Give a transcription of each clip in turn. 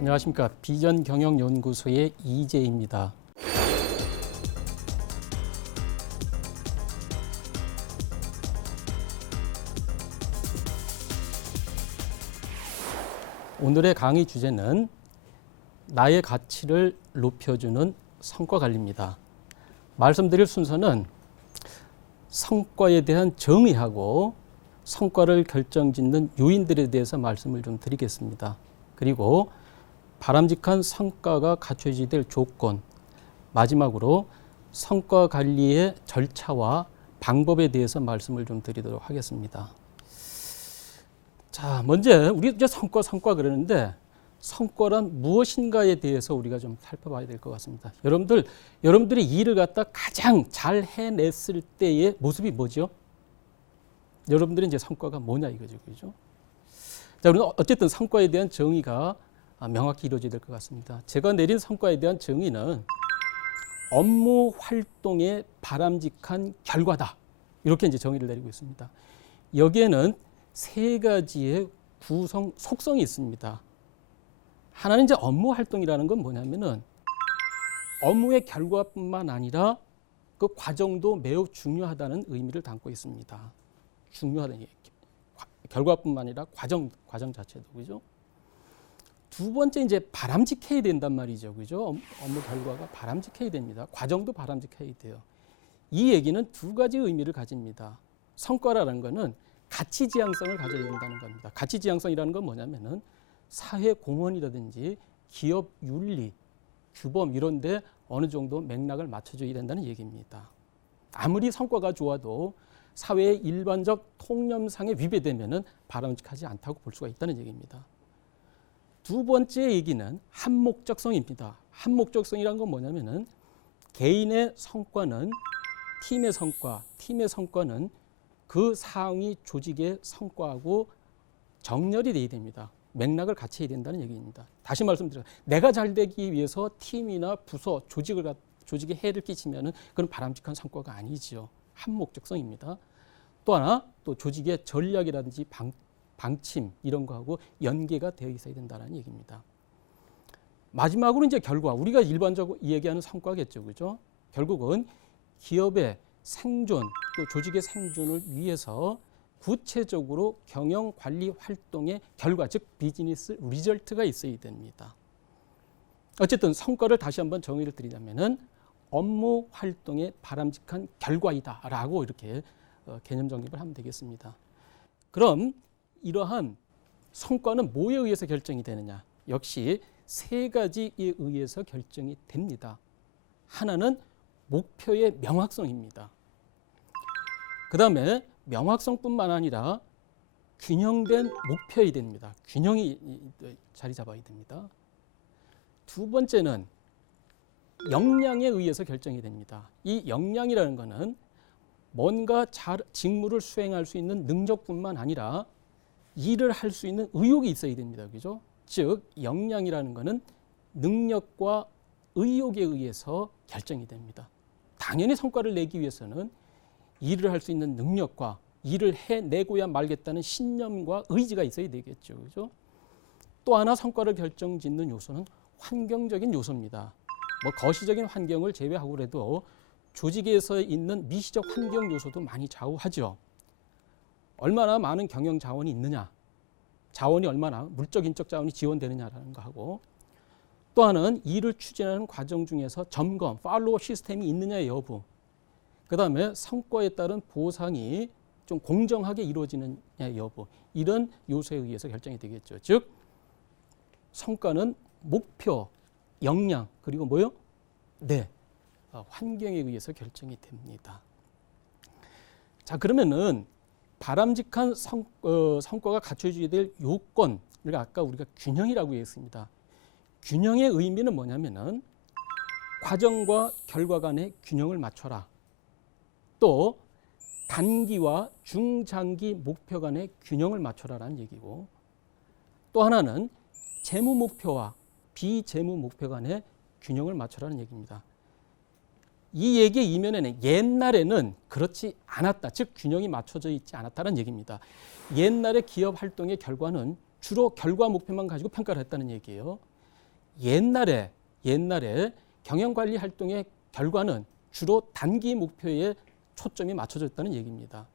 안녕하십니까 비전 경영 연구소의 이재입니다. 오늘의 강의 주제는 나의 가치를 높여주는 성과 관리입니다. 말씀드릴 순서는 성과에 대한 정의하고 성과를 결정짓는 요인들에 대해서 말씀을 좀 드리겠습니다. 그리고 바람직한 성과가 갖춰져야 될 조건, 마지막으로 성과 관리의 절차와 방법에 대해서 말씀을 좀 드리도록 하겠습니다. 자, 먼저 우리 이제 성과 성과 그러는데 성과란 무엇인가에 대해서 우리가 좀 살펴봐야 될 것 같습니다. 여러분들 여러분들이 일을 갖다 가장 잘 해냈을 때의 모습이 뭐죠? 여러분들이 이제 성과가 뭐냐 이거죠, 그죠? 자, 우리는 어쨌든 성과에 대한 정의가 명확히 이루어져야 될 것 같습니다. 제가 내린 성과에 대한 정의는 업무 활동의 바람직한 결과다. 이렇게 이제 정의를 내리고 있습니다. 여기에는 세 가지의 구성 속성이 있습니다. 하나는 이제 업무 활동이라는 건 뭐냐면은 업무의 결과뿐만 아니라 그 과정도 매우 중요하다는 의미를 담고 있습니다. 중요하다는 얘기. 결과뿐만 아니라 과정 과정 자체도 그죠? 두 번째 이제 바람직해야 된단 말이죠. 그죠? 업무 결과가 바람직해야 됩니다. 과정도 바람직해야 돼요. 이 얘기는 두 가지 의미를 가집니다. 성과라는 거는 가치 지향성을 가져야 된다는 겁니다. 가치 지향성이라는 건 뭐냐면은 사회 공헌이라든지 기업 윤리, 규범 이런 데 어느 정도 맥락을 맞춰줘야 된다는 얘기입니다. 아무리 성과가 좋아도 사회의 일반적 통념상에 위배되면은 바람직하지 않다고 볼 수가 있다는 얘기입니다. 두 번째 얘기는 한목적성입니다. 한목적성이란 건 뭐냐면은 개인의 성과는 팀의 성과, 팀의 성과는 그 상위 조직의 성과하고 정렬이 돼야 됩니다. 맥락을 같이 해야 된다는 얘기입니다. 다시 말씀드려 내가 잘 되기 위해서 팀이나 부서, 조직을 조직에 해를 끼치면은 그건 바람직한 성과가 아니지요. 한목적성입니다. 또 하나 또 조직의 전략이라든지 방, 방침 이런 거하고 연계가 되어 있어야 된다는 얘기입니다. 마지막으로 이제 결과 우리가 일반적으로 얘기하는 성과겠죠, 그죠? 결국은 기업의 생존 또 조직의 생존을 위해서 구체적으로 경영 관리 활동의 결과 즉 비즈니스 리절트가 있어야 됩니다. 어쨌든 성과를 다시 한번 정의를 드리자면은 업무 활동의 바람직한 결과이다라고 이렇게 어, 개념 정립을 하면 되겠습니다. 그럼 이러한 성과는 뭐에 의해서 결정이 되느냐? 역시 세 가지에 의해서 결정이 됩니다. 하나는 목표의 명확성입니다. 그 다음에 명확성뿐만 아니라 균형된 목표이 됩니다. 균형이 자리 잡아야 됩니다. 두 번째는 역량에 의해서 결정이 됩니다. 이 역량이라는 것은 뭔가 잘 직무를 수행할 수 있는 능력뿐만 아니라 일을 할 수 있는 의욕이 있어야 됩니다. 그죠? 즉 역량이라는 것은 능력과 의욕에 의해서 결정이 됩니다. 당연히 성과를 내기 위해서는 일을 할 수 있는 능력과 일을 해내고야 말겠다는 신념과 의지가 있어야 되겠죠. 그죠? 또 하나 성과를 결정짓는 요소는 환경적인 요소입니다. 뭐 거시적인 환경을 제외하고라도 조직에서 있는 미시적 환경 요소도 많이 좌우하죠. 얼마나 많은 경영 자원이 있느냐, 자원이 얼마나 물적 인적 자원이 지원되느냐라는 거 하고 또 하나는 일을 추진하는 과정 중에서 점검, 팔로우 시스템이 있느냐의 여부. 그 다음에 성과에 따른 보상이 좀 공정하게 이루어지느냐의 여부. 이런 요소에 의해서 결정이 되겠죠. 즉, 성과는 목표, 역량, 그리고 뭐요? 네. 어, 환경에 의해서 결정이 됩니다. 자, 그러면은 바람직한 성, 어, 성과가 갖춰져야 될 요건, 그러니까 아까 우리가 균형이라고 했습니다. 균형의 의미는 뭐냐면은 과정과 결과 간의 균형을 맞춰라. 또 단기와 중장기 목표 간의 균형을 맞춰라라는 얘기고 또 하나는 재무 목표와 비재무 목표 간의 균형을 맞춰라는 얘기입니다. 이 얘기의 이면에는 옛날에는 그렇지 않았다. 즉 균형이 맞춰져 있지 않았다는 얘기입니다. 옛날의 기업 활동의 결과는 주로 결과 목표만 가지고 평가를 했다는 얘기예요. 옛날에 옛날에 경영 관리 활동의 결과는 주로 단기 목표에 초점이 맞춰졌다는 얘기입니다.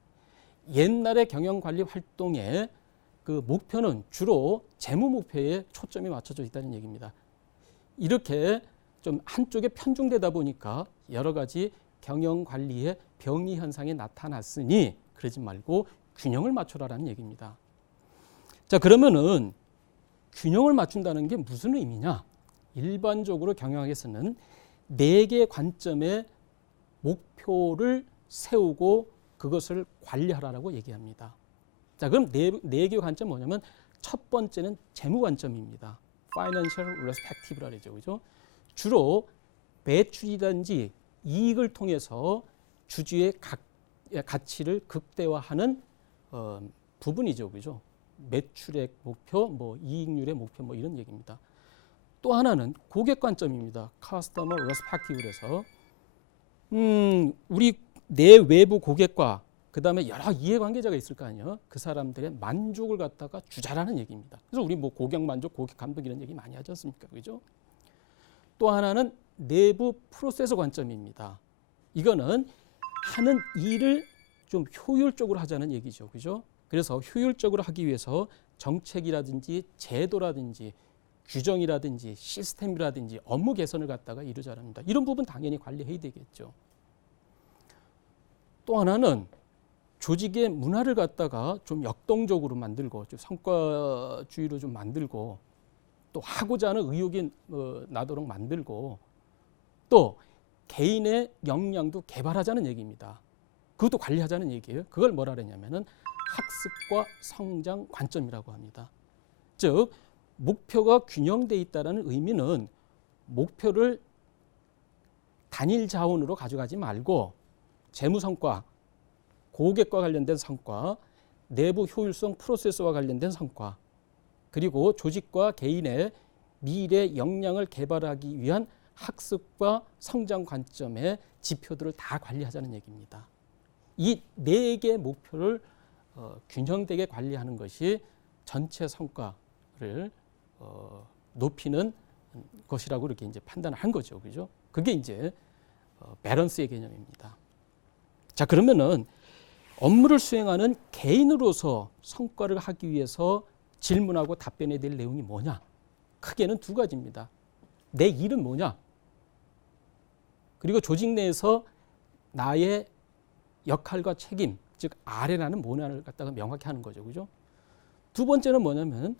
옛날의 경영 관리 활동의 그 목표는 주로 재무 목표에 초점이 맞춰져 있다는 얘기입니다. 이렇게 좀 한쪽에 편중되다 보니까 여러 가지 경영 관리의 병리 현상이 나타났으니 그러지 말고 균형을 맞춰라라는 얘기입니다. 자, 그러면은 균형을 맞춘다는 게 무슨 의미냐? 일반적으로 경영학에서는 네개 관점의 목표를 세우고 그것을 관리하라라고 얘기합니다. 자, 그럼 네, 네개 관점 뭐냐면 첫 번째는 재무 관점입니다. Financial Perspective라 그러죠. 그죠? 주로 매출이든지 이익을 통해서 주주의 가, 가치를 극대화하는 어, 부분이죠. 그죠? 매출액 목표, 뭐 이익률의 목표 뭐 이런 얘기입니다. 또 하나는 고객 관점입니다. Customer Perspective에서 음, 우리 내 외부 고객과 그 다음에 여러 이해관계자가 있을 거 아니에요. 그 사람들의 만족을 갖다가 주자라는 얘기입니다. 그래서 우리 뭐 고객 만족, 고객 감독 이런 얘기 많이 하지 않습니까? 그죠? 또 하나는 내부 프로세서 관점입니다. 이거는 하는 일을 좀 효율적으로 하자는 얘기죠. 그죠? 그래서 효율적으로 하기 위해서 정책이라든지 제도라든지 규정이라든지 시스템이라든지 업무 개선을 갖다가 이루자는 합니다. 이런 부분 당연히 관리해야 되겠죠. 또 하나는 조직의 문화를 갖다가 좀 역동적으로 만들고 좀 성과주의로 좀 만들고 또 하고자 하는 의욕이 어, 나도록 만들고 또 개인의 역량도 개발하자는 얘기입니다. 그것도 관리하자는 얘기예요. 그걸 뭐라 그러냐면은 학습과 성장 관점이라고 합니다. 즉 목표가 균형돼 있다라는 의미는 목표를 단일 자원으로 가져가지 말고 재무 성과, 고객과 관련된 성과, 내부 효율성 프로세스와 관련된 성과, 그리고 조직과 개인의 미래 역량을 개발하기 위한 학습과 성장 관점의 지표들을 다 관리하자는 얘기입니다. 이 네 개의 목표를 어, 균형되게 관리하는 것이 전체 성과를 어, 높이는 것이라고 이렇게 이제 판단을 한 거죠. 그죠? 그게 이제 어, 밸런스의 개념입니다. 자, 그러면은 업무를 수행하는 개인으로서 성과를 하기 위해서 질문하고 답변해야 될 내용이 뭐냐? 크게는 두 가지입니다. 내 일은 뭐냐? 그리고 조직 내에서 나의 역할과 책임, 즉 아래라는 뭐냐를 갖다가 명확히 하는 거죠. 그죠? 두 번째는 뭐냐면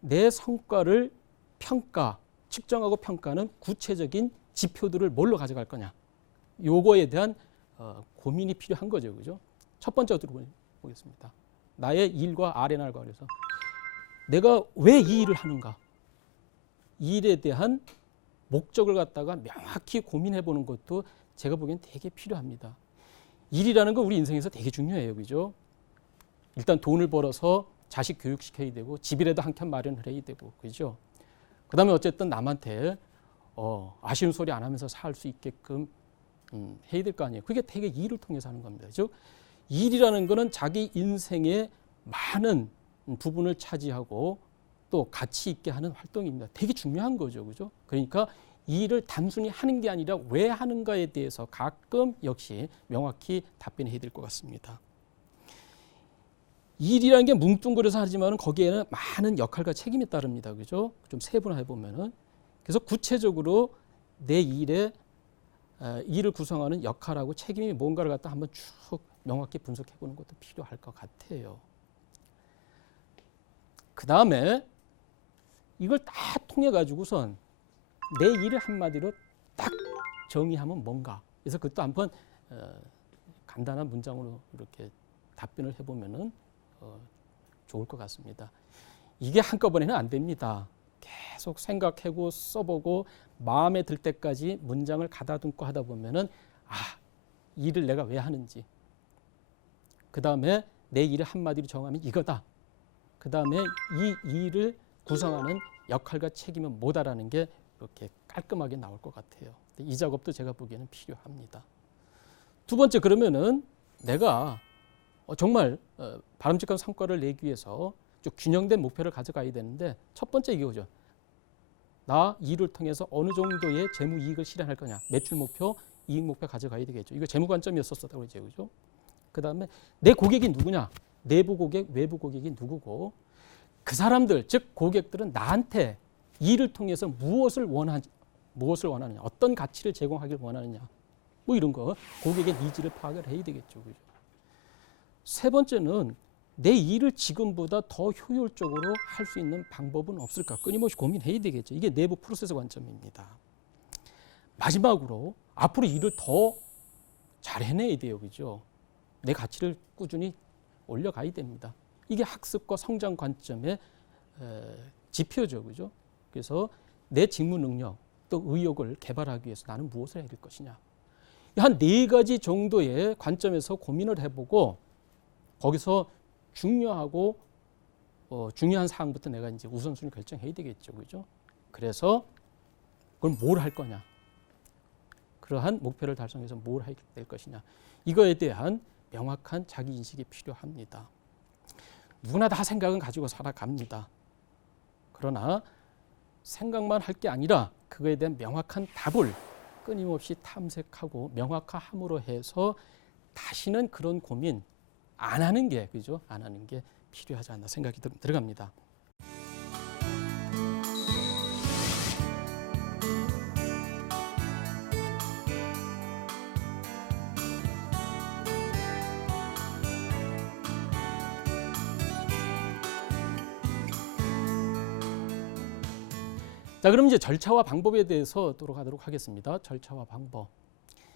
내 성과를 평가, 측정하고 평가는 구체적인 지표들을 뭘로 가져갈 거냐. 요거에 대한 어, 고민이 필요한 거죠. 그죠? 첫 번째 어떻게 보겠습니다. 나의 일과 아레나를 관해서 내가 왜 이 일을 하는가? 이 일에 대한 목적을 갖다가 명확히 고민해 보는 것도 제가 보기엔 되게 필요합니다. 일이라는 거 우리 인생에서 되게 중요해요. 그죠? 일단 돈을 벌어서 자식 교육시켜야 되고 집이라도 한 켠 마련을 해야 되고 그죠? 그다음에 어쨌든 남한테 어, 아쉬운 소리 안 하면서 살 수 있게끔 음, 해야 될 거 아니에요. 그게 되게 일을 통해서 하는 겁니다. 즉 일이라는 거는 자기 인생의 많은 부분을 차지하고 또 가치 있게 하는 활동입니다. 되게 중요한 거죠. 그죠? 그러니까 이 일을 단순히 하는 게 아니라 왜 하는가에 대해서 가끔 역시 명확히 답변해야 될 것 같습니다. 일이라는 게 뭉뚱그려서 하지만 거기에는 많은 역할과 책임이 따릅니다. 그죠? 좀 세분화해 보면은. 그래서 구체적으로 내 일에 일을 구성하는 역할하고 책임이 뭔가를 갖다 한번 쭉 명확히 분석해 보는 것도 필요할 것 같아요. 그 다음에 이걸 다 통해 가지고선 내 일을 한마디로 딱 정의하면 뭔가. 그래서 그것도 한번 어, 간단한 문장으로 이렇게 답변을 해보면은 어, 좋을 것 같습니다. 이게 한꺼번에는 안 됩니다. 계속 생각하고 써보고 마음에 들 때까지 문장을 가다듬고 하다 보면은 아 일을 내가 왜 하는지 그 다음에 내 일을 한마디로 정하면 이거다. 그 다음에 이 일을 구성하는 역할과 책임은 뭐다라는 게 이렇게 깔끔하게 나올 것 같아요. 이 작업도 제가 보기에는 필요합니다. 두 번째 그러면은 내가 어, 정말 어, 바람직한 성과를 내기 위해서 좀 균형된 목표를 가져가야 되는데 첫 번째 이거죠. 나 일을 통해서 어느 정도의 재무 이익을 실현할 거냐. 매출 목표, 이익 목표 가져가야 되겠죠. 이거 재무 관점이었었다고 그러죠. 그죠? 그다음에 내 고객이 누구냐? 내부 고객, 외부 고객이 누구고 그 사람들 즉 고객들은 나한테 일을 통해서 무엇을 원하 무엇을 원하느냐? 어떤 가치를 제공하길 원하느냐? 뭐 이런 거 고객의 니즈를 파악을 해야 되겠죠. 그죠? 세 번째는 내 일을 지금보다 더 효율적으로 할 수 있는 방법은 없을까? 끊임없이 고민해야 되겠죠. 이게 내부 프로세스 관점입니다. 마지막으로 앞으로 일을 더 잘 해내야 돼요. 그죠? 내 가치를 꾸준히 올려가야 됩니다. 이게 학습과 성장 관점의 에, 지표죠. 그죠? 그래서 내 직무 능력 또 의욕을 개발하기 위해서 나는 무엇을 해야 될 것이냐. 한 네 가지 정도의 관점에서 고민을 해보고 거기서 중요하고 어, 중요한 사항부터 내가 이제 우선순위 결정해야 되겠죠, 그죠? 그래서 그럼 뭘 할 거냐? 그러한 목표를 달성해서 뭘 해야 될 것이냐? 이거에 대한 명확한 자기 인식이 필요합니다. 누구나 다 생각은 가지고 살아갑니다. 그러나 생각만 할 게 아니라 그거에 대한 명확한 답을 끊임없이 탐색하고 명확화함으로 해서 다시는 그런 고민 안 하는 게 그죠? 안 하는 게 필요하지 않나 생각이 들, 들어갑니다. 자, 그럼 이제 절차와 방법에 대해서 돌아가도록 하겠습니다. 절차와 방법.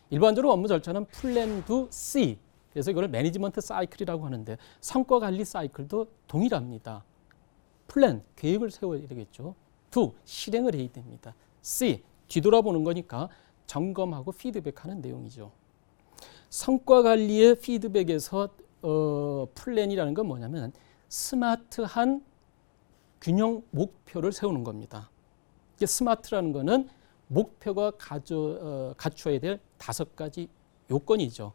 일반적으로 업무 절차는 플랜 두 C. 그래서 이걸 매니지먼트 사이클이라고 하는데 성과 관리 사이클도 동일합니다. 플랜, 계획을 세워야 되겠죠. 두, 실행을 해야 됩니다. C, 뒤돌아보는 거니까 점검하고 피드백하는 내용이죠. 성과 관리의 피드백에서 어, 플랜이라는 건 뭐냐면 스마트한 균형 목표를 세우는 겁니다. 스마트라는 거는 목표가 가져, 어, 갖춰야 될 다섯 가지 요건이죠.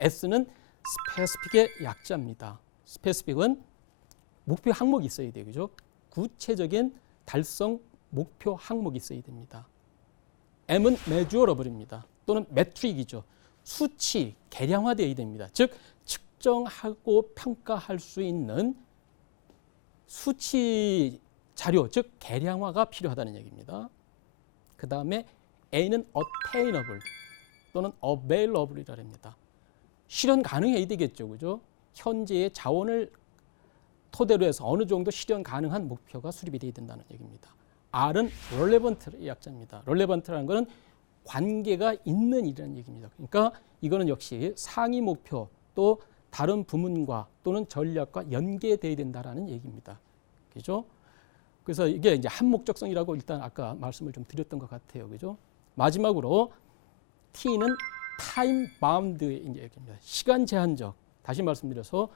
S는 스페시픽의 약자입니다. 스페시픽은 목표 항목이 있어야. 그죠? 구체적인 달성 목표 항목이 있어야 됩니다. M은 measurable입니다. 또는 매트릭이죠. 수치, 계량화되어야 됩니다. 즉 측정하고 평가할 수 있는 수치 자료, 즉 계량화가 필요하다는 얘기입니다. 그 다음에 A는 attainable 또는 available이라 합니다. 실현 가능해야 되겠죠, 그죠? 현재의 자원을 토대로 해서 어느 정도 실현 가능한 목표가 수립이 돼야 된다는 얘기입니다. R은 relevant의 약자입니다. relevant라는 것은 관계가 있는 일이라는 얘기입니다. 그러니까 이거는 역시 상위 목표 또 다른 부문과 또는 전략과 연계돼야 된다라는 얘기입니다. 그죠? 그래서 이게 이제 한목적성이라고 일단 아까 말씀을 좀 드렸던 것 같아요. 그죠? 마지막으로 T는 타임 바운드의 이제 얘기입니다. 시간 제한적. 다시 말씀드려서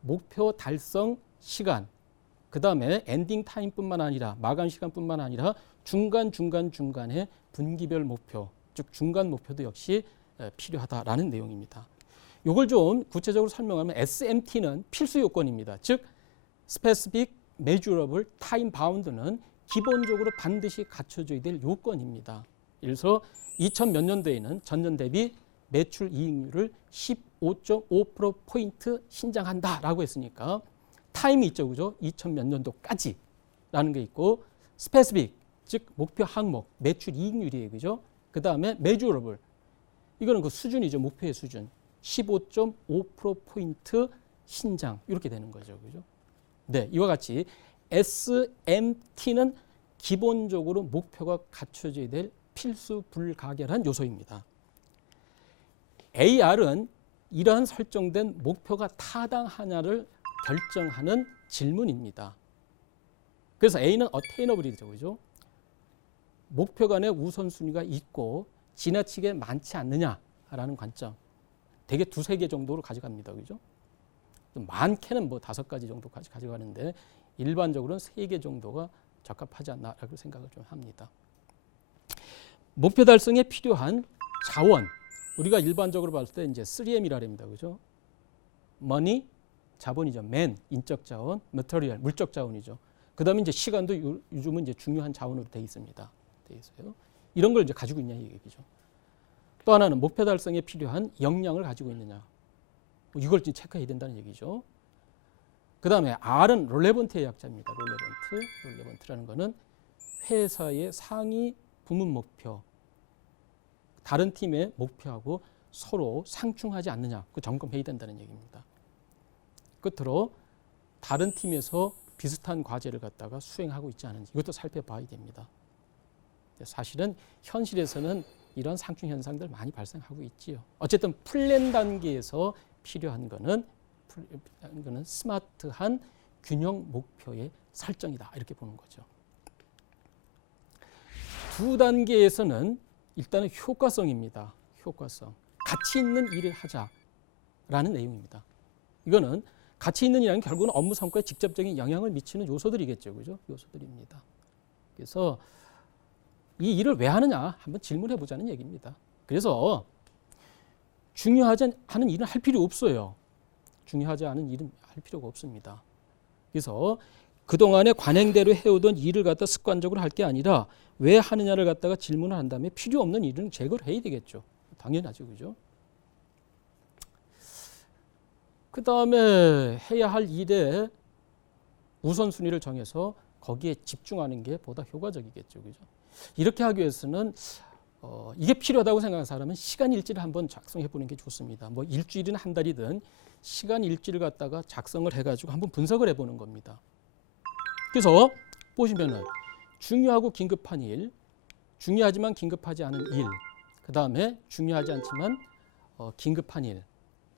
목표 달성 시간, 그 다음에 엔딩 타임뿐만 아니라 마감 시간뿐만 아니라 중간 중간 중간에 분기별 목표, 즉 중간 목표도 역시 필요하다라는 내용입니다. 이걸 좀 구체적으로 설명하면 SMT는 필수 요건입니다. 즉 Measurable, Time Bound는 기본적으로 반드시 갖춰져야 될 요건입니다. 그래서 2000 몇 년도에는 전년 대비 매출 이익률을 15.5%포인트 신장한다라고 했으니까 타임이 있죠. 그죠? 2000 몇 년도까지라는 게 있고 스페시픽 즉 목표 항목 매출 이익률이에요. 그죠? 그 다음에 measurable 이거는 그 수준이죠. 목표의 수준. 15.5%포인트 신장 이렇게 되는 거죠. 그죠? 네, 이와 같이 SMT는 기본적으로 목표가 갖춰져야 될 필수 불가결한 요소입니다. AR은 이러한 설정된 목표가 타당하냐를 결정하는 질문입니다. 그래서 A는 attainable이죠. 그죠? 목표 간의 우선순위가 있고 지나치게 많지 않느냐라는 관점. 대개 두세 개 정도로 가져갑니다. 그죠? 많게는 뭐 다섯 가지 정도까지 가져가는데 일반적으로는 세 개 정도가 적합하지 않나라고 생각을 좀 합니다. 목표 달성에 필요한 자원 우리가 일반적으로 봤을 때 이제 3M이라 합니다. 그죠? money 자본이죠. man 인적 자원, material 물적 자원이죠. 그다음에 이제 시간도 요- 요즘은 이제 중요한 자원으로 돼 있습니다. 돼 있어요. 이런 걸 이제 가지고 있냐 이 얘기죠. 또 하나는 목표 달성에 필요한 역량을 가지고 있느냐. 뭐 이걸 체크해야 된다는 얘기죠. 그 다음에 R은 롤레번트의 약자입니다. 롤레번트. 롤레번트라는 거는 회사의 상위 부문 목표, 다른 팀의 목표하고 서로 상충하지 않느냐, 그 점검해야 된다는 얘기입니다. 끝으로 다른 팀에서 비슷한 과제를 갖다가 수행하고 있지 않은지 이것도 살펴봐야 됩니다. 사실은 현실에서는 이런 상충 현상들 많이 발생하고 있지요. 어쨌든 플랜 단계에서 필요한 필요한 거는 스마트한 균형 목표의 설정이다 이렇게 보는 거죠. 두 단계에서는 일단은 효과성입니다. 효과성. 가치 있는 일을 하자라는 내용입니다. 이거는 가치 있는 일은 결국은 업무 성과에 직접적인 영향을 미치는 요소들이겠죠. 그죠? 요소들입니다. 그래서 이 일을 왜 하느냐 한번 질문해 보자는 얘기입니다. 그래서 중요하지 않은 일은 할 필요 없어요. 중요하지 않은 일은 할 필요가 없습니다. 그래서 그동안에 관행대로 해오던 일을 갖다 습관적으로 할 게 아니라 왜 하느냐를 갖다가 질문을 한 다음에 필요 없는 일은 제거를 해야 되겠죠. 당연하죠. 그죠? 그 다음에 해야 할 일에 우선순위를 정해서 거기에 집중하는 게 보다 효과적이겠죠. 그죠? 이렇게 하기 위해서는 어, 이게 필요하다고 생각하는 사람은 시간 일지를 한번 작성해 보는 게 좋습니다. 뭐 일주일이든 한 달이든 시간 일지를 갖다가 작성을 해가지고 한번 분석을 해보는 겁니다. 그래서 보시면은 중요하고 긴급한 일, 중요하지만 긴급하지 않은 일, 그 다음에 중요하지 않지만 어, 긴급한 일,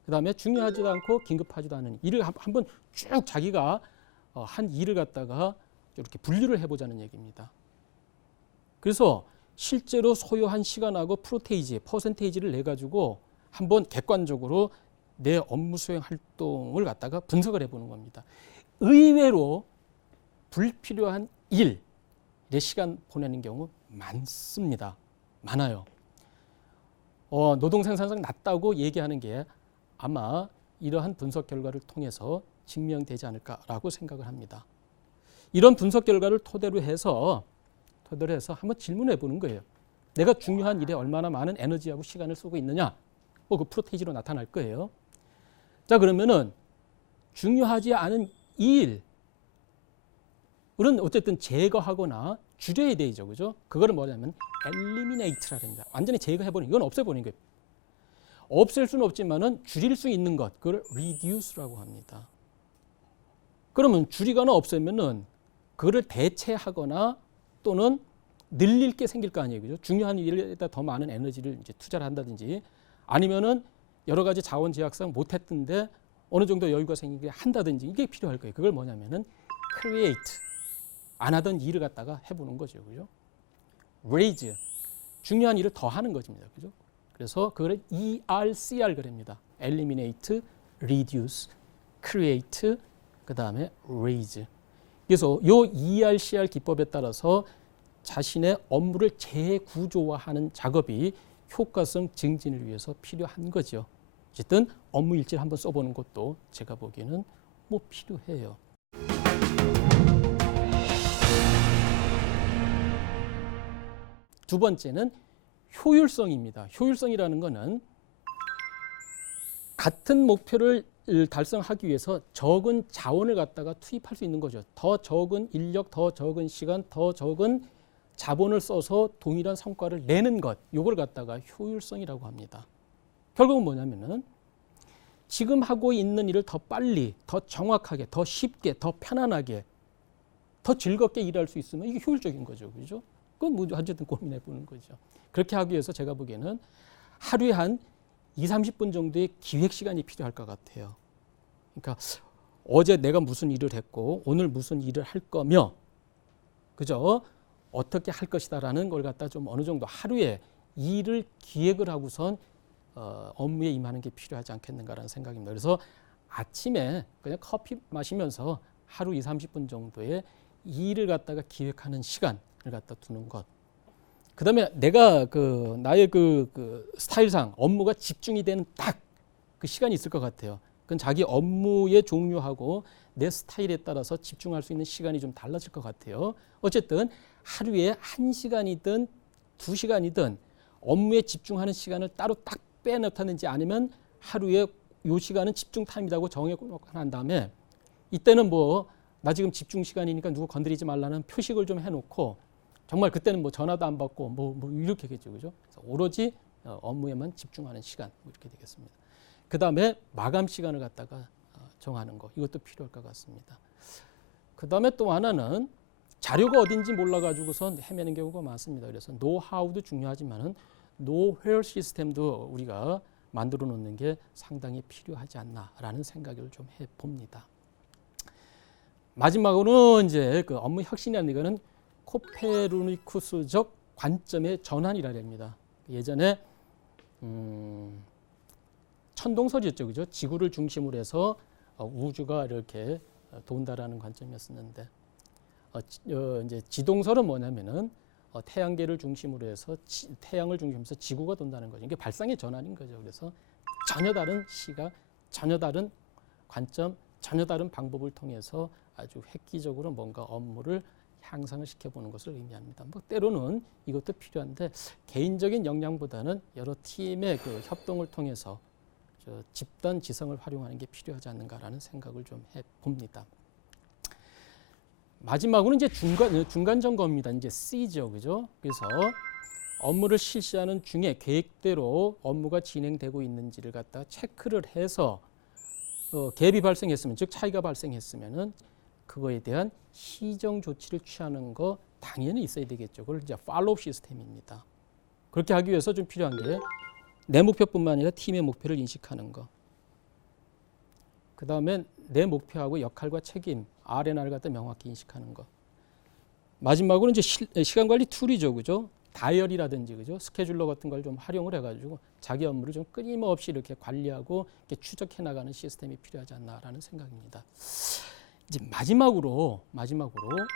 그 다음에 중요하지도 않고 긴급하지도 않은 일을 한- 한번 쭉 자기가 어, 한 일을 갖다가 이렇게 분류를 해보자는 얘기입니다. 그래서 실제로 소요한 시간하고 프로테이지, 퍼센테이지를 내 가지고 한번 객관적으로 내 업무 수행 활동을 갖다가 분석을 해보는 겁니다. 의외로 불필요한 일에 시간 보내는 경우 많습니다. 많아요. 어, 노동 생산성 낮다고 얘기하는 게 아마 이러한 분석 결과를 통해서 증명되지 않을까라고 생각을 합니다. 이런 분석 결과를 토대로 해서 토대로 해서 한번 질문해 보는 거예요. 내가 중요한 일에 얼마나 많은 에너지하고 시간을 쓰고 있느냐? 뭐그 프로테이지로 나타날 거예요. 자 그러면은 중요하지 않은 이 일은 어쨌든 제거하거나 줄여야 되죠, 그죠? 그거를 뭐냐면 eliminate라 합니다. 완전히 제거해버리는 이건 없애버리는 거예요. 없앨 수는 없지만은 줄일 수 있는 것, 그걸 reduce라고 합니다. 그러면 줄이거나 없애면은 그거를 대체하거나 또는 늘릴 게 생길 거 아니에요, 그죠? 중요한 일에다 더 많은 에너지를 이제 투자를 한다든지 아니면은 여러 가지 자원 제약상 못 했던데 어느 정도 여유가 생기게 한다든지 이게 필요할 거예요. 그걸 뭐냐면은 create 안 하던 일을 갖다가 해 보는 거죠, 그죠? raise 중요한 일을 더 하는 것입니다, 그죠? 그래서 그걸 ERCR 그럽니다. eliminate, reduce, create, 그 다음에 raise. 그래서 요 ERCR 기법에 따라서 자신의 업무를 재구조화하는 작업이 효과성 증진을 위해서 필요한 거죠. 어쨌든 업무 일지를 한번 써보는 것도 제가 보기에는 뭐 필요해요. 두 번째는 효율성입니다. 효율성이라는 것은 같은 목표를 달성하기 위해서 적은 자원을 갖다가 투입할 수 있는 거죠. 더 적은 인력, 더 적은 시간, 더 적은 자본을 써서 동일한 성과를 내는 것, 요걸 갖다가 효율성이라고 합니다. 결국은 뭐냐면은 지금 하고 있는 일을 더 빨리, 더 정확하게, 더 쉽게, 더 편안하게, 더 즐겁게 일할 수 있으면 이게 효율적인 거죠. 그죠? 그건 뭐 어쨌든 고민해 보는 거죠. 그렇게 하기 위해서 제가 보기에는 하루에 한 2, 30분 정도의 기획 시간이 필요할 것 같아요. 그러니까 어제 내가 무슨 일을 했고 오늘 무슨 일을 할 거며 그죠? 어떻게 할 것이다라는 걸 갖다 좀 어느 정도 하루에 일을 기획을 하고선 어, 업무에 임하는 게 필요하지 않겠는가라는 생각입니다. 그래서 아침에 그냥 커피 마시면서 하루 2, 30분 정도의 일을 갖다가 기획하는 시간을 갖다 두는 것. 그다음에 내가 그 나의 그, 그 스타일상 업무가 집중이 되는 딱 그 시간이 있을 것 같아요. 그건 자기 업무의 종류하고 내 스타일에 따라서 집중할 수 있는 시간이 좀 달라질 것 같아요. 어쨌든 하루에 한 시간이든 두 시간이든 업무에 집중하는 시간을 따로 딱 빼놓다든지 아니면 하루에 요 시간은 집중 타임이라고 정해놓고 난 다음에 이때는 뭐 나 지금 집중 시간이니까 누구 건드리지 말라는 표식을 좀 해놓고 정말 그때는 뭐 전화도 안 받고 뭐, 뭐 이렇게겠죠, 그죠? 오로지 어, 업무에만 집중하는 시간 뭐 이렇게 되겠습니다. 그 다음에 마감 시간을 갖다가 어, 정하는 거 이것도 필요할 것 같습니다. 그 다음에 또 하나는 자료가 어딘지 몰라가지고선 헤매는 경우가 많습니다. 그래서 노하우도 중요하지만은 노회어 시스템도 우리가 만들어 놓는 게 상당히 필요하지 않나라는 생각을 좀 해봅니다. 마지막으로는 이제 그 업무 혁신이라는 이거는 코페르니쿠스적 관점의 전환이라 합니다. 예전에 음, 천동설이었죠, 그죠? 지구를 중심으로 해서 어, 우주가 이렇게 돈다라는 관점이었었는데 어, 지, 어, 이제 지동설은 뭐냐면은 어, 태양계를 중심으로 해서 지, 태양을 중심으로 해서 지구가 돈다는 거죠. 이게 발상의 전환인 거죠. 그래서 전혀 다른 시각, 전혀 다른 관점, 전혀 다른 방법을 통해서 아주 획기적으로 뭔가 업무를 향상을 시켜보는 것을 의미합니다. 뭐 때로는 이것도 필요한데 개인적인 역량보다는 여러 팀의 그 협동을 통해서 저 집단 지성을 활용하는 게 필요하지 않는가라는 생각을 좀 해봅니다. 마지막으로 이제 중간 중간 점검입니다. 이제 C죠, 그죠? 그래서 업무를 실시하는 중에 계획대로 업무가 진행되고 있는지를 갖다 체크를 해서 어, 갭이 발생했으면 즉 차이가 발생했으면은 그거에 대한 시정 조치를 취하는 거 당연히 있어야 되겠죠. 그걸 이제 팔로우 시스템입니다. 그렇게 하기 위해서 좀 필요한 게 내 목표뿐만 아니라 팀의 목표를 인식하는 거. 그 다음에 내 목표하고 역할과 책임, R&R을 갖다 명확히 인식하는 거. 마지막으로 이제 시, 시간 관리 툴이죠, 그죠? 다이어리라든지 그죠? 스케줄러 같은 걸 좀 활용을 해가지고 자기 업무를 좀 끊임없이 이렇게 관리하고 이렇게 추적해 나가는 시스템이 필요하지 않나라는 생각입니다. 이제 마지막으로 마지막으로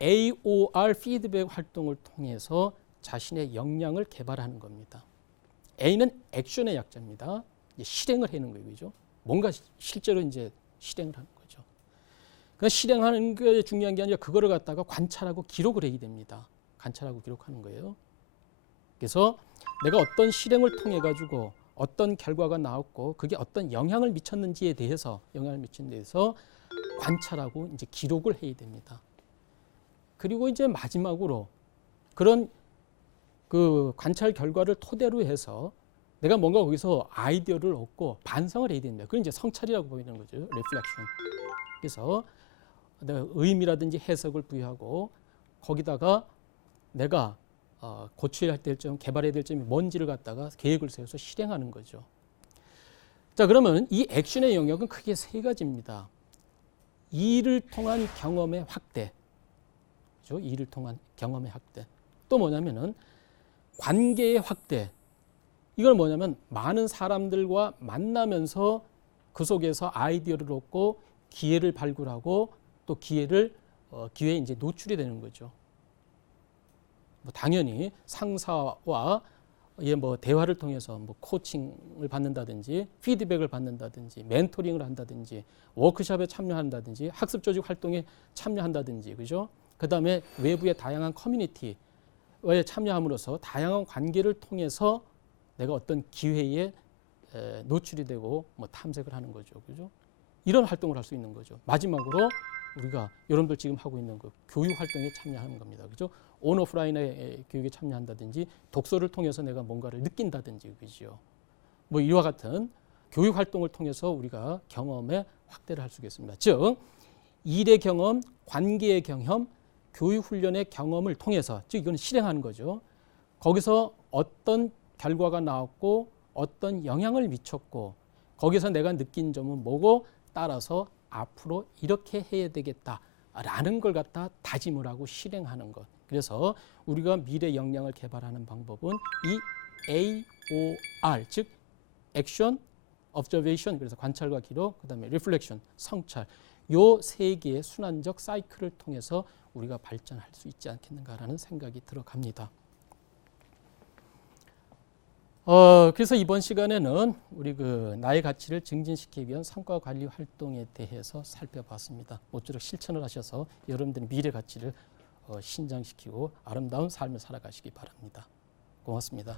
AOR 피드백 활동을 통해서 자신의 역량을 개발하는 겁니다. A는 액션의 약자입니다. 실행을 하는 그죠? 뭔가 실제로 이제 실행을 하는 거죠. 그 실행하는 게 중요한 게 아니라 그거를 갖다가 관찰하고 기록을 해야 됩니다. 관찰하고 기록하는 거예요. 그래서 내가 어떤 실행을 통해 가지고 어떤 결과가 나왔고 그게 어떤 영향을 미쳤는지에 대해서 영향을 미친 데서 관찰하고 이제 기록을 해야 됩니다. 그리고 이제 마지막으로 그런 그 관찰 결과를 토대로 해서 내가 뭔가 거기서 아이디어를 얻고 반성을 해야 됩니다. 그건 이제 성찰이라고 보이는 거죠. 리플렉션. 그래서 내가 의미라든지 해석을 부여하고 거기다가 내가 어, 고쳐야 될 점, 개발해야 될 점이 뭔지를 갖다가 계획을 세워서 실행하는 거죠. 자, 그러면 이 액션의 영역은 크게 세 가지입니다. 일을 통한 경험의 확대. 그죠? 일을 통한 경험의 확대. 또 뭐냐면은 관계의 확대. 이걸 뭐냐면 많은 사람들과 만나면서 그 속에서 아이디어를 얻고 기회를 발굴하고 또 기회를 어, 기회에 이제 노출이 되는 거죠. 뭐 당연히 상사와 예, 뭐 대화를 통해서 뭐 코칭을 받는다든지 피드백을 받는다든지 멘토링을 한다든지 워크숍에 참여한다든지 학습 조직 활동에 참여한다든지 그죠? 그다음에 외부의 다양한 커뮤니티에 참여함으로써 다양한 관계를 통해서 내가 어떤 기회에 에, 노출이 되고 뭐 탐색을 하는 거죠. 그죠? 이런 활동을 할 수 있는 거죠. 마지막으로 우리가 여러분들 지금 하고 있는 그 교육 활동에 참여하는 겁니다. 그죠? 온 오프라인의 교육에 참여한다든지 독서를 통해서 내가 뭔가를 느낀다든지 그죠? 뭐 이와 같은 교육 활동을 통해서 우리가 경험의 확대를 할 수 있겠습니다. 즉 일의 경험, 관계의 경험, 교육 훈련의 경험을 통해서 즉 이건 실행하는 거죠. 거기서 어떤 결과가 나왔고 어떤 영향을 미쳤고 거기서 내가 느낀 점은 뭐고 따라서 앞으로 이렇게 해야 되겠다라는 걸 갖다 다짐을 하고 실행하는 것. 그래서 우리가 미래 역량을 개발하는 방법은 이 AOR 즉 액션, observation 그래서 관찰과 기록, 그다음에 reflection 성찰 요 세 개의 순환적 사이클을 통해서 우리가 발전할 수 있지 않겠는가라는 생각이 들어갑니다. 어, 그래서 이번 시간에는 우리 그 나의 가치를 증진시키기 위한 성과 관리 활동에 대해서 살펴봤습니다. 모쪼록 실천을 하셔서 여러분들의 미래 가치를 어, 신장시키고 아름다운 삶을 살아가시기 바랍니다. 고맙습니다.